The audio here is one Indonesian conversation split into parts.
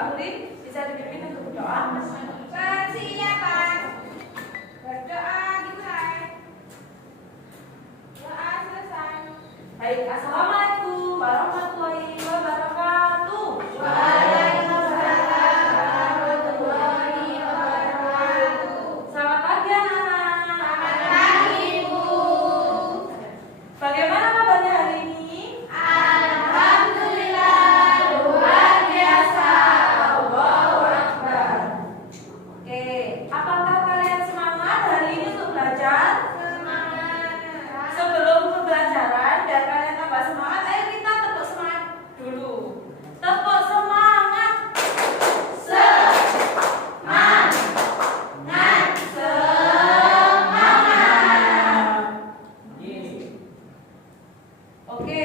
Mbak Puri bisa dipimpin untuk berdoa. Persilakan berdoa dimulai. Doa selesai. Baik, assalamualaikum warahmatullahi wabarakatuh. Waalaikumsalam warahmatullahi wabarakatuh. Selamat pagi anak-anak. Selamat pagi, Ibu. Bagaimana kabarnya hari ini? Alhamdulillah, luar biasa. Allahu Akbar. Oke, apakah kalian semangat hari ini untuk belajar? Semangat. Sebelum pembelajaran, biar kalian tambah semangat, ayo kita tepuk semangat dulu. Tepuk semangat. Semangat. Oke,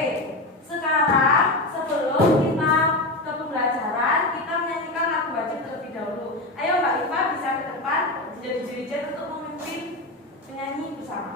sekarang sebelum kita ke pembelajaran, kita menyanyikan lagu wajib terlebih dahulu. Ayo Mbak Iva bisa ke depan menjadi juri untuk memimpin penyanyi bersama.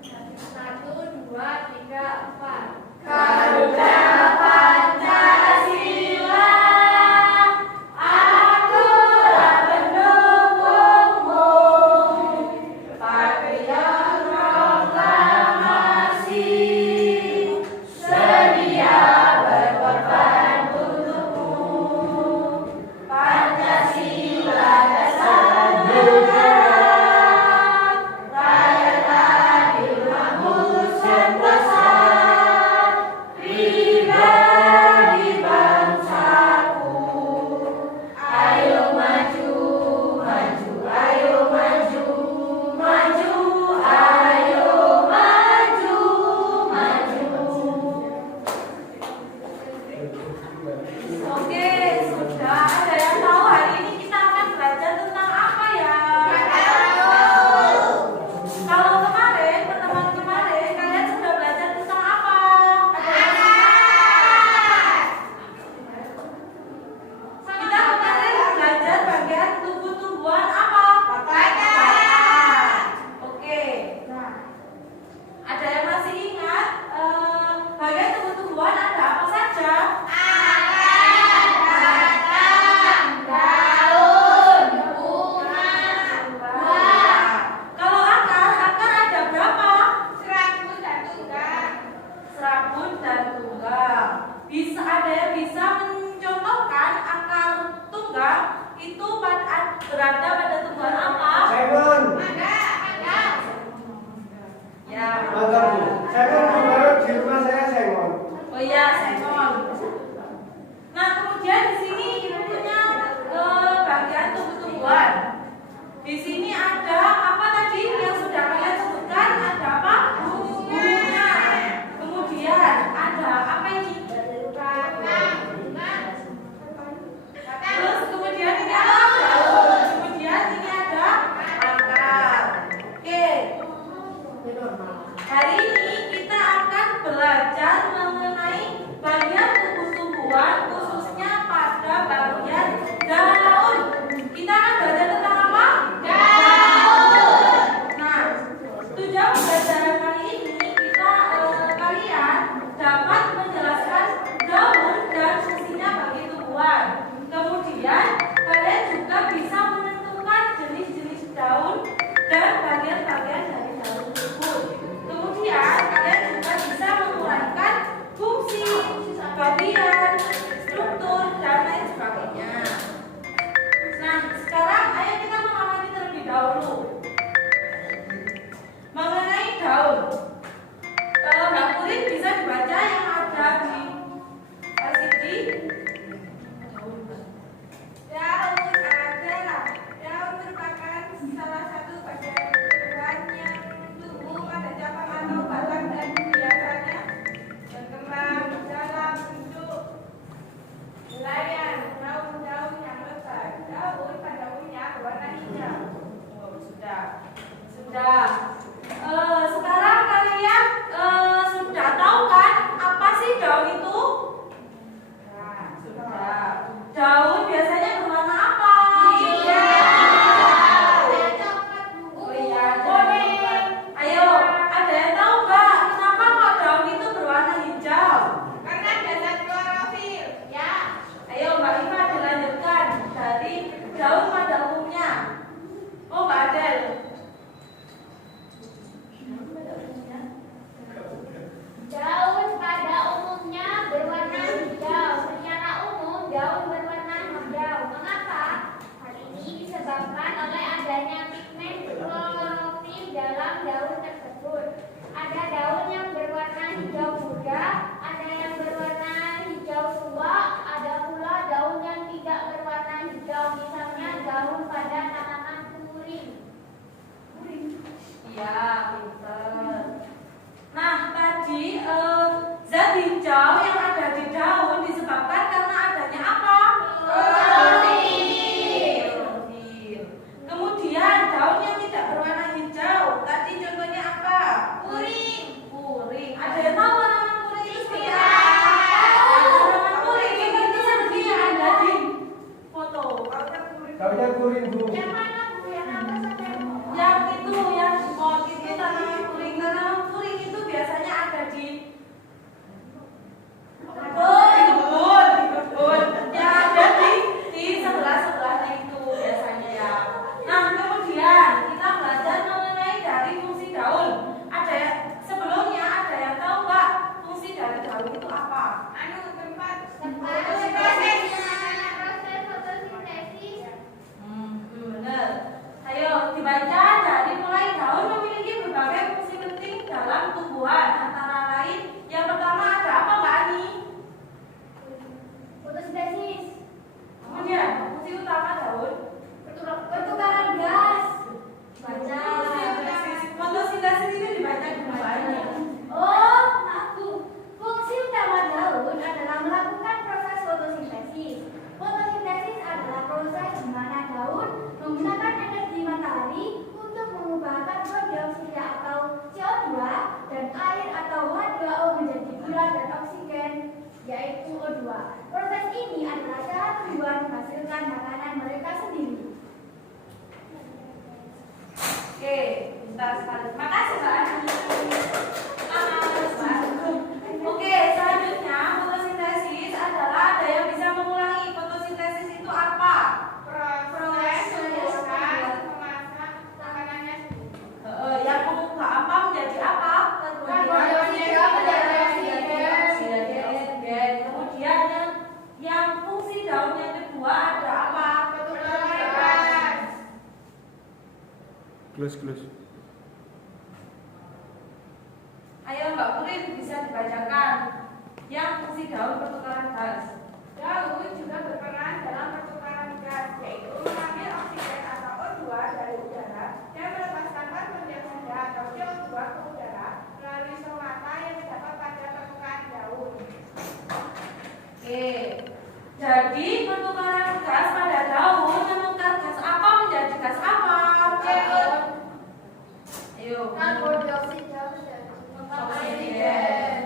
Satu, dua, tiga, empat. Garuda Pancasila, aku pendukungmu. Patriot proklamasi, sedia berkorban untukmu. Pancasila dasar negara, rakyat adil makmur sentosa. Pribadi bangsaku, ayo maju, maju, ayo maju, maju, ayo maju, maju. Oke, sudah. Ada yang tahu hari ini kita akan belajar tentang apa ya? Kalau kemarin, pertemuan kemarin, kalian sudah belajar tentang apa? Ada yang Kita kemarin belajar bagian tumbuh-tumbuhan apa? Pakan. Oke. Nah, ada yang masih ingat bagian tumbuh-tumbuhan ada apa saja? Daun, bunga, buah, Kalau akar ada berapa? serabut dan tunggang. Serabut dan tunggang. Bisa ada yang bisa mencontohkan akar tunggang itu berada pada tumbuhan apa? Simon, Ada. Ya. mantap Bu. Simon kemarin di rumah saya Simon. Oh iya, sengon. Nah, kemudian di sini ibunya bagian tumbuh-tumbuhan. Di sini ada apa tadi yang sudah kalian sebutkan? Ada apa? Bunga. Kemudian ada apa ini? Terus kemudian ini ada daun. Kemudian ini ada akar. Oke. Hari ini kita akan belajar mengenai bagian tumbuh-tumbuhan, khususnya pada bagian daun. Kita akan belajar tentang apa? Daun. Nah, tujuan pembelajaran kali ini kalian dapat menjelaskan daun dan fungsinya bagi tumbuhan. Kemudian kalian juga bisa menentukan jenis-jenis daun dan bagian-bagian dari daun tersebut. Kemudian kalian juga bisa menguraikan fungsi, bagian, struktur, dan lain sebagainya. Nah, sekarang ayo kita mengamati terlebih dahulu mengenai daun. Mbak Puri bisa dibaca yang ada di LCD. Daun merupakan salah satu bagian tumbuhan yang tumbuh pada cabang atau batang dan biasanya berkembang dalam bentuk helaian daun-daun yang lebat. Daun pada umumnya berwarna hijau. Sudah. Sekarang kalian Daunnya kuring, Bu. Yang mana Bu? Yang apa sampai Yang itu yang di pot itu tanaman kuring. Tanaman kuring itu biasanya ada di kebun. Yang ada di sebelah-sebelahnya itu biasanya ya. Nah, kemudian kita belajar mengenai dari fungsi daun. Ada ya, sebelumnya ada yang tahu Mbak fungsi dari daun itu apa? Benar. Ayo dibaca dari mulai daun memiliki berbagai fungsi penting dalam tumbuhan. Antara lain, yang pertama ada apa Mbak Ani? fotosintesis, Kemudian fungsi utama daun. pertukaran gas. Baca. Fotosintesis itu dibaca di bawahnya. Oh, aku. Fungsi utama daun adalah melakukan proses fotosintesis. Fotosintesis adalah proses di mana daun menggunakan energi matahari untuk mengubah karbon dioksida atau CO2 dan air atau H2O menjadi gula dan oksigen, yaitu O2. Proses ini adalah cara tumbuhan menghasilkan makanan mereka sendiri. Oke, bentar sekali. Makasih Mbak Ani. Oke, selanjutnya fotosintesis adalah ada yang bisa mengulangi. Fotosintesis itu apa? Proses tumbuhan memasak makanannya sendiri. Yang mengubah apa menjadi apa? Karbon dioksida menjadi oksigen. Kemudian yang fungsi daun yang kedua ada apa? pertukaran gas. Close. Ayo Mbak Purin bisa dibacakan yang fungsi daun pertukaran gas. Daun juga berperan dalam pertukaran gas, yaitu mengambil oksigen atau O2 dari udara dan melepaskan karbon dioksida atau CO2 ke udara melalui stomata yang terdapat pada permukaan daun. Oke, jadi pertukaran gas pada daun menukar gas apa menjadi gas apa? Ayo. Karbon dioksida menjadi oksigen.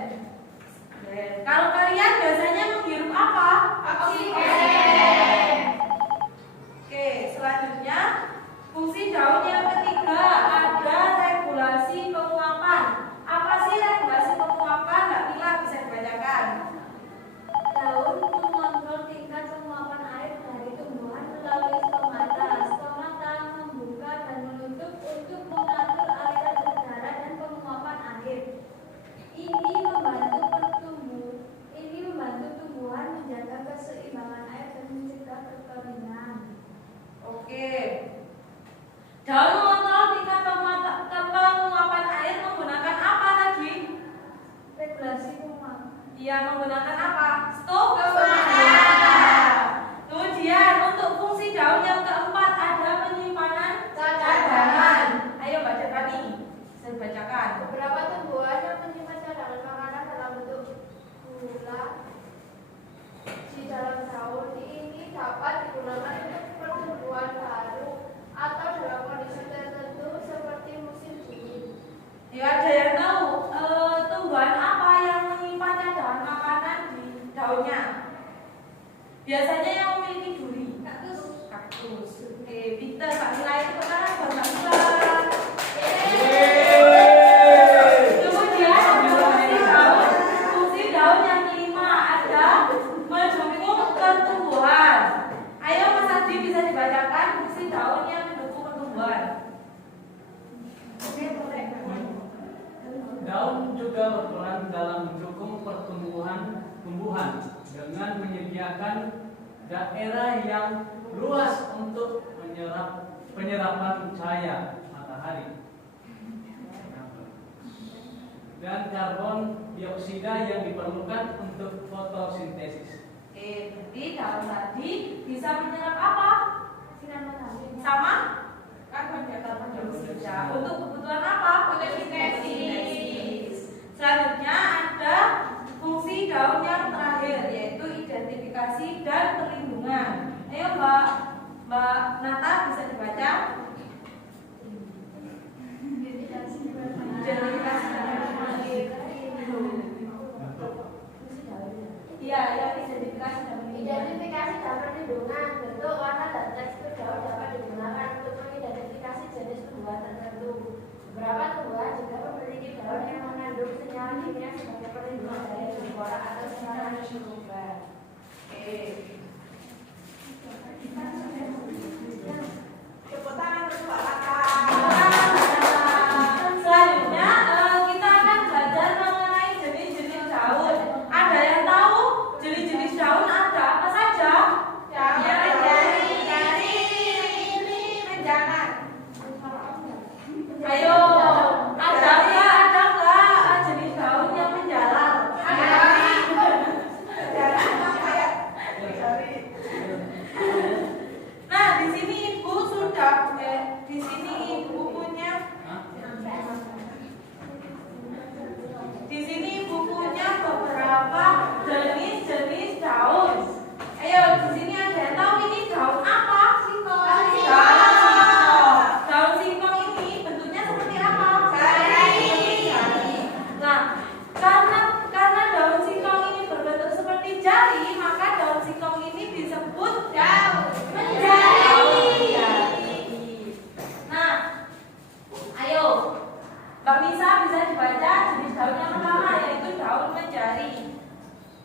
Kalau kalian biasanya menghirup apa? Oksigen. Oke, selanjutnya fungsi daun yang ketiga ada regulasi penguapan. Apa sih regulasi penguapan? Mbak Mila bisa dibacakan. Daun mengontrol tingkat penguapan air dari tumbuhan melalui stomata. Stomata membuka dan menutup untuk mengatur aliran udara dan penguapan air. Ini membantu tumbuhan menjaga keseimbangan air dan mencegah kekeringan. Oke. Daun mengontrol tingkat penguapan air menggunakan apa tadi? Regulasi penguapan. Dia menggunakan apa? Stomata. Kemudian untuk fungsi daun yang keempat ada penyimpanan cadangan. Ayo baca tadi. Saya bacakan. Beberapa tumbuhan yang menyimpan cadangan makanan dalam bentuk gula di dalam daun ini dapat digunakan untuk pertumbuhan baru atau dalam kondisi tertentu seperti musim dingin. Ya, ada yang tahu tumbuhan apa yang menyimpan cadangan makanan di daunnya? Biasanya yang memiliki duri. Kaktus. Oke, Peter, Pak Mila itu perkara buat Mbak Mila. Kemudian fungsi daun yang kelima ada mendukung pertumbuhan. Ayo Mas Adi bisa dibacakan fungsi daun yang mendukung pertumbuhan. Daun juga berperan dalam mendukung pertumbuhan tumbuhan dengan menyediakan daerah yang luas untuk penyerapan cahaya matahari dan karbon dioksida yang diperlukan untuk fotosintesis. Oke, berarti daun tadi bisa menyerap apa? Sinar matahari. Sama karbon dioksida. Untuk kebutuhan apa? Fotosintesis. Selanjutnya ada fungsi daun yang terakhir yaitu identifikasi dan perlindungan. Ayo Mbak Nata bisa dibaca. Identifikasi dan Identifikasi dan perlindungan, bentuk, warna, dan tekstur daun kesyukuran. Oke. Tepuk tangan untuk Pak Laka. Selanjutnya kita akan belajar mengenai jenis-jenis daun. Ada yang tahu jenis-jenis daun ada apa saja? Ayo, ada nggak jenis daun yang menjalar? Nah, di sini ibu sudah, di sini ibu punya, di sini ibu punya beberapa jenis-jenis daun. Ayo, di sini ada yang tahu ini daun apa? Daun singkong ini bentuknya seperti apa? Nah, karena daun singkong ini berbentuk seperti jari, maka daun singkong ini disebut daun menjari. Nah, ayo, Mbak Nisa bisa dibaca jenis daun yang pertama yaitu daun menjari.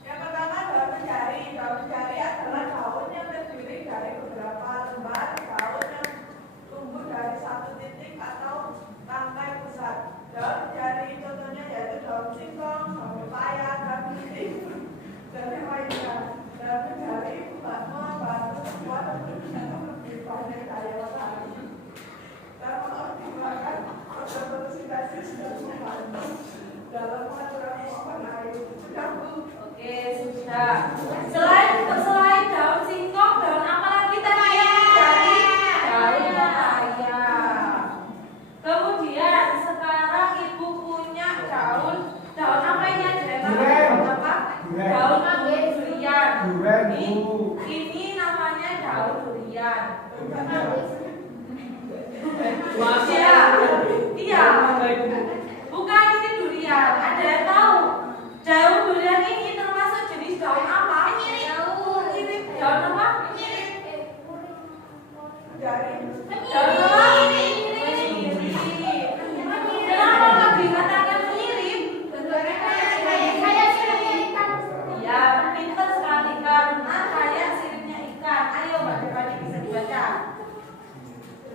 Yang pertama daun menjari. Daun menjari adalah daun yang terdiri dari beberapa lembar daun yang tumbuh dari satu titik atau tangkai besar. Daun menjari contohnya yaitu daun singkong, daun pepaya, daun belimbing, dan yang lainnya. Daun menjari bukan membantu membuat bentuknya lebih banyak daya matahari dan mengoptimalkan fotosintesis dan membantu dalam pengaturan penguapan air. Sudah, Bu? Oke, sudah. Selain daun singkong, daun apa lagi tadi yang menjari? Daun pepaya. Kemudian sekarang ibu punya daun apa ini ada yang tahu? Daun apa? Daun durian. Ini namanya daun durian. Iya. Bukan ini durian. Ada yang tahu? Daun durian ini termasuk jenis daun apa? Daun apa? Daun apa? Kenapa kok dikatakan mirip? Ya, pintar sekali karena kayak siripnya ikan. Ayo, Mbak Devani bisa dibaca.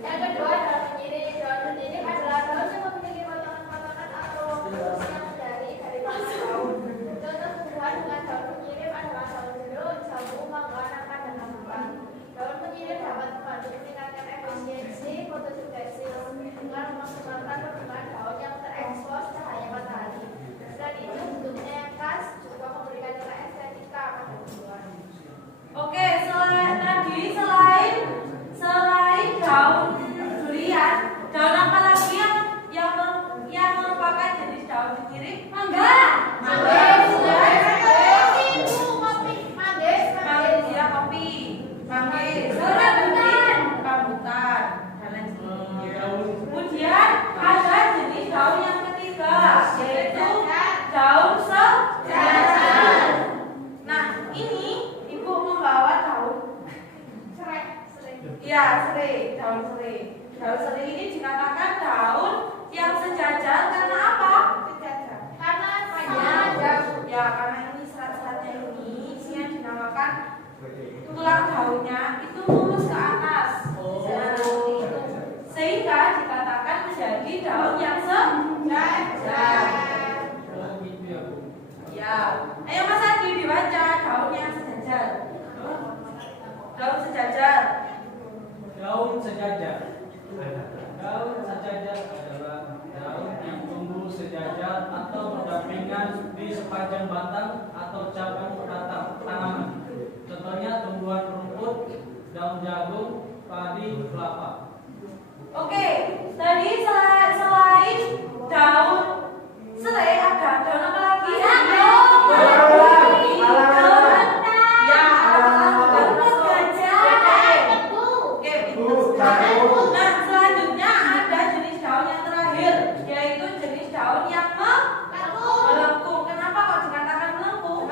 Yang kedua, daun menyirik. Daun menyirik adalah daun yang memiliki potongan-potongan atau fungsi yang dari batang daun. Contoh tumbuhan dengan daun menyirik adalah daun jeruk, jambu, mangga, nangka, dan rambutan. Daun menyirik dapat membantu meningkatkan efisiensi fotosintesis dengan memaksimalkan perkembangan daun yang terekspos cahaya matahari. Selain itu, bentuknya yang khas juga memberikan nilai estetika pada tumbuhan. Oke, selain daun durian, daun apa lagi yang merupakan jenis daun mirip? Mangga. Rambutan, dan lain sebagainya. Kemudian ada jenis daun yang ketiga, yaitu daun sejajar. Nah, ini ibu membawa daun serai, daun serai. Daun serai ini dikatakan daun yang sejajar karena apa? Karena panjang. Ya, karena ini serat-seratnya ini isinya dinamakan tulang daunnya itu lurus ke atas. Nah, seperti itu. Sehingga dikatakan menjadi daun yang sejajar. Ya, ayo Mas Adi dibaca daun yang sejajar. Daun sejajar. Daun sejajar. Daun sejajar adalah daun yang tumbuh sejajar atau berdampingan di sepanjang batang atau cabang tanaman. Contohnya tumbuhan rumput, daun jagung, padi, kelapa. Oke, tadi selain daun serai ada daun apa lagi? Nah, selanjutnya ada jenis daun yang terakhir, yaitu jenis daun yang melengkung. Kenapa kok dikatakan melengkung?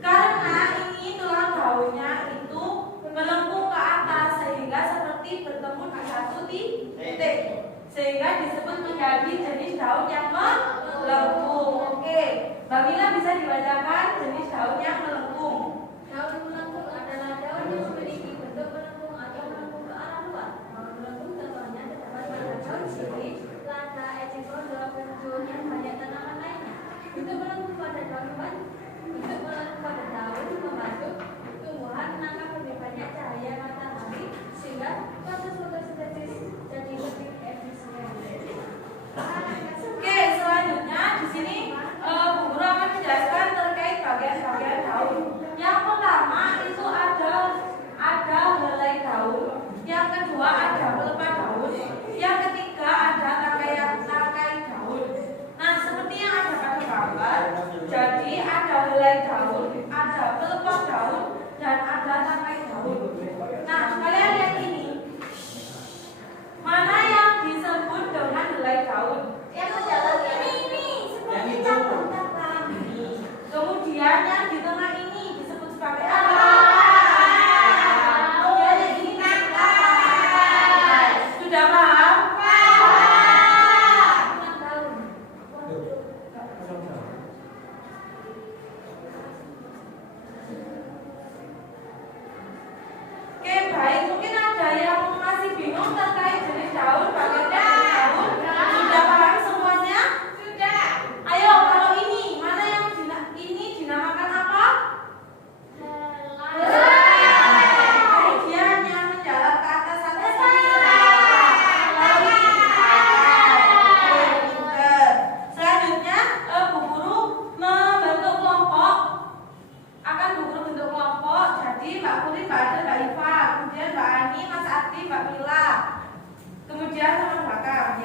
Karena ini tulang daunnya itu melengkung ke atas sehingga seperti bertemu di satu titik, sehingga disebut menjadi jenis daun yang melengkung. Oke, Mbak Mila bisa dibaca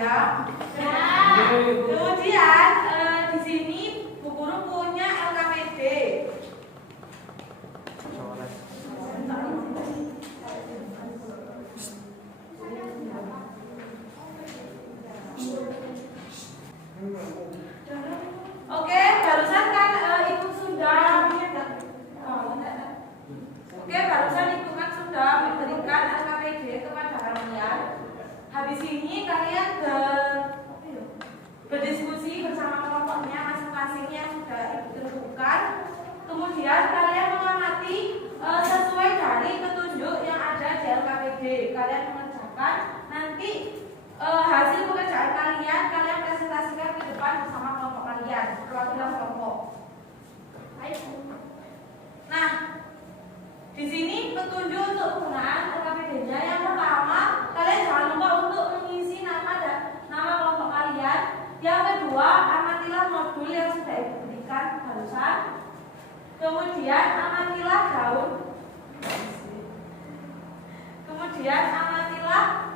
ya? Kemudian di sini Bu Guru punya LKPD. Oke, barusan kan Ibu sudah Ibu kan sudah memberikan LKPD kepada kalian. Habis ini kalian berdiskusi bersama kelompoknya masing-masing yang sudah Ibu tentukan. Kemudian kalian mengamati sesuai dari petunjuk yang ada di LKPD. Kalian mengerjakan, nanti hasil pekerjaan kalian presentasikan ke depan bersama kelompok kalian, perwakilan kelompok. Nah, di sini petunjuk untuk penggunaan LKPD-nya. Yang pertama, kalian jangan lupa untuk mengisi nama dan nama kelompok kalian. Yang kedua, amatilah modul yang sudah Ibu berikan barusan. Kemudian amatilah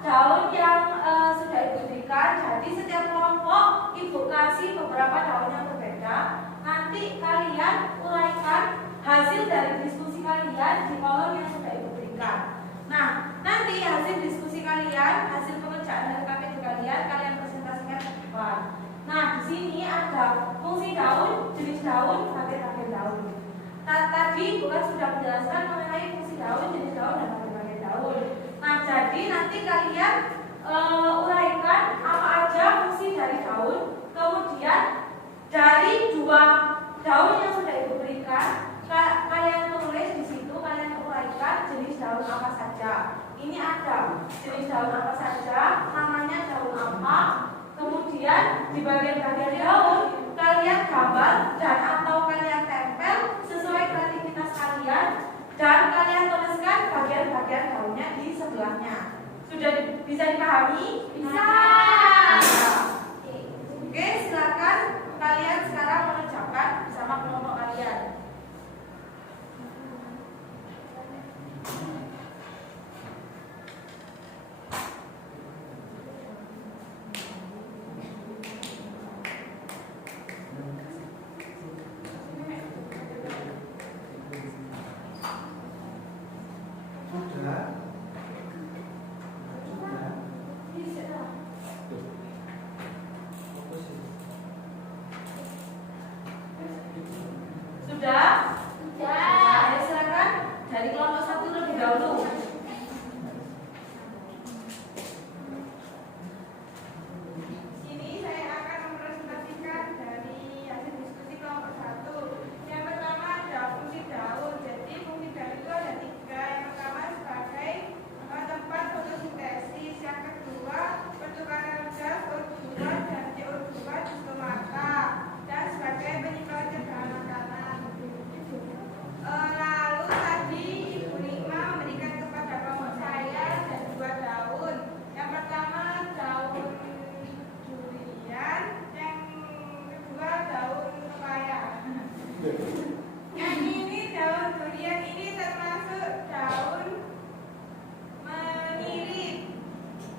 daun yang sudah Ibu berikan. Jadi setiap kelompok Ibu kasih beberapa daun yang berbeda. Nanti kalian uraikan hasil dari diskusi kalian di kolom yang sudah Ibu berikan. Nah, nanti hasil diskusi kalian, hasil pengerjaan LKPD kalian presentasikan ke depan. Nah, di sini ada fungsi daun, jenis daun, bagian-bagian daun. Tadi bukan sudah menjelaskan mengenai fungsi daun, jenis daun, dan bagian-bagian daun. Nah, jadi nanti kalian uraikan apa aja fungsi dari daun. Kemudian dari dua daun yang sudah Ibu berikan, kalian tulis di situ, kalian uraikan jenis daun apa saja. Ini ada jenis daun apa saja, namanya daun apa. Kemudian di bagian-bagian daun kalian gambar dan atau kalian tempel sesuai kreativitas kalian, dan kalian tuliskan bagian-bagian daunnya di sebelahnya. Sudah bisa dipahami? Bisa. Oke, silakan kalian sekarang mengerjakan bersama kelompok kalian. Sudah? Sudah. Ya, silakan dari kelompok 1 lebih dahulu. Ini saya akan mempresentasikan dari hasil diskusi kelompok 1. Yang pertama ada fungsi daun. Jadi fungsi daun itu ada 3. Yang pertama sebagai tempat fotosintesis. Yang kedua pertukaran gas O2 dan CO2 di stomata, dan sebagai penyimpan cadangan makanan. Lalu tadi Ibu Rima memberikan kepada kelompok saya ada 2 daun. Yang pertama daun durian, yang kedua daun pepaya. Yang ini daun durian ini termasuk daun menirip.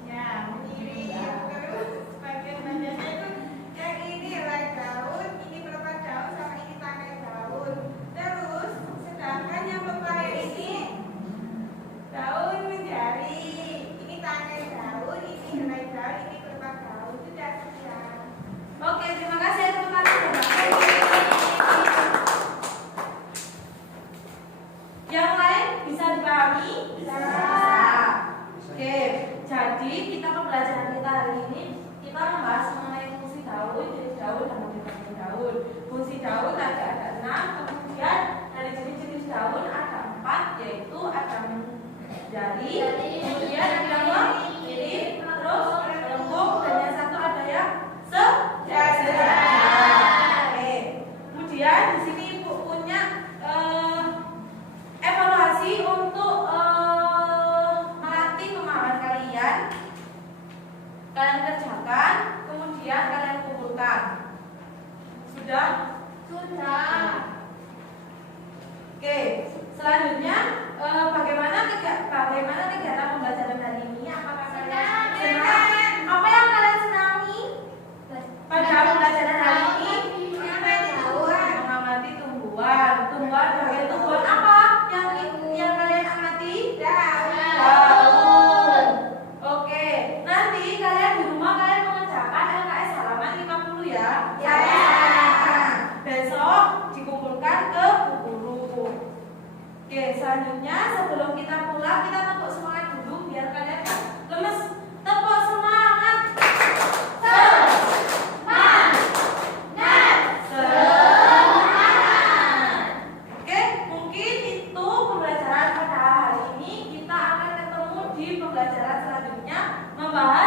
Ya, menirip. Terus bagian-bagiannya itu yang ini helai daun, ini pelepah daun, sama ini tangkai daun. Terus sedangkan yang pepaya ini daun menjari, ini tangkai daun, ini helai daun, ini pelepah daun. Sudah sekian. Oke, terima kasih teman-teman. Yang lain bisa dipahami? Bisa. Oke, jadi kita pembelajaran kita hari ini kita membahas mengenai fungsi daun, jenis daun, dan bagian daun. Fungsi daun tadi ada 6, kemudian dari jenis-jenis daun ada 4, yaitu ada menjadi, kemudian ada menirip, terus melengkung, dan yang satu ada yang sejajar. Oke. Kemudian di sini Ibu punya evaluasi untuk melatih pemahaman kalian. Kalian kerjakan, kemudian kalian kumpulkan. Sudah? Sudah. Oke. Selanjutnya bagaimana kegiatan pembelajaran hari ini membahas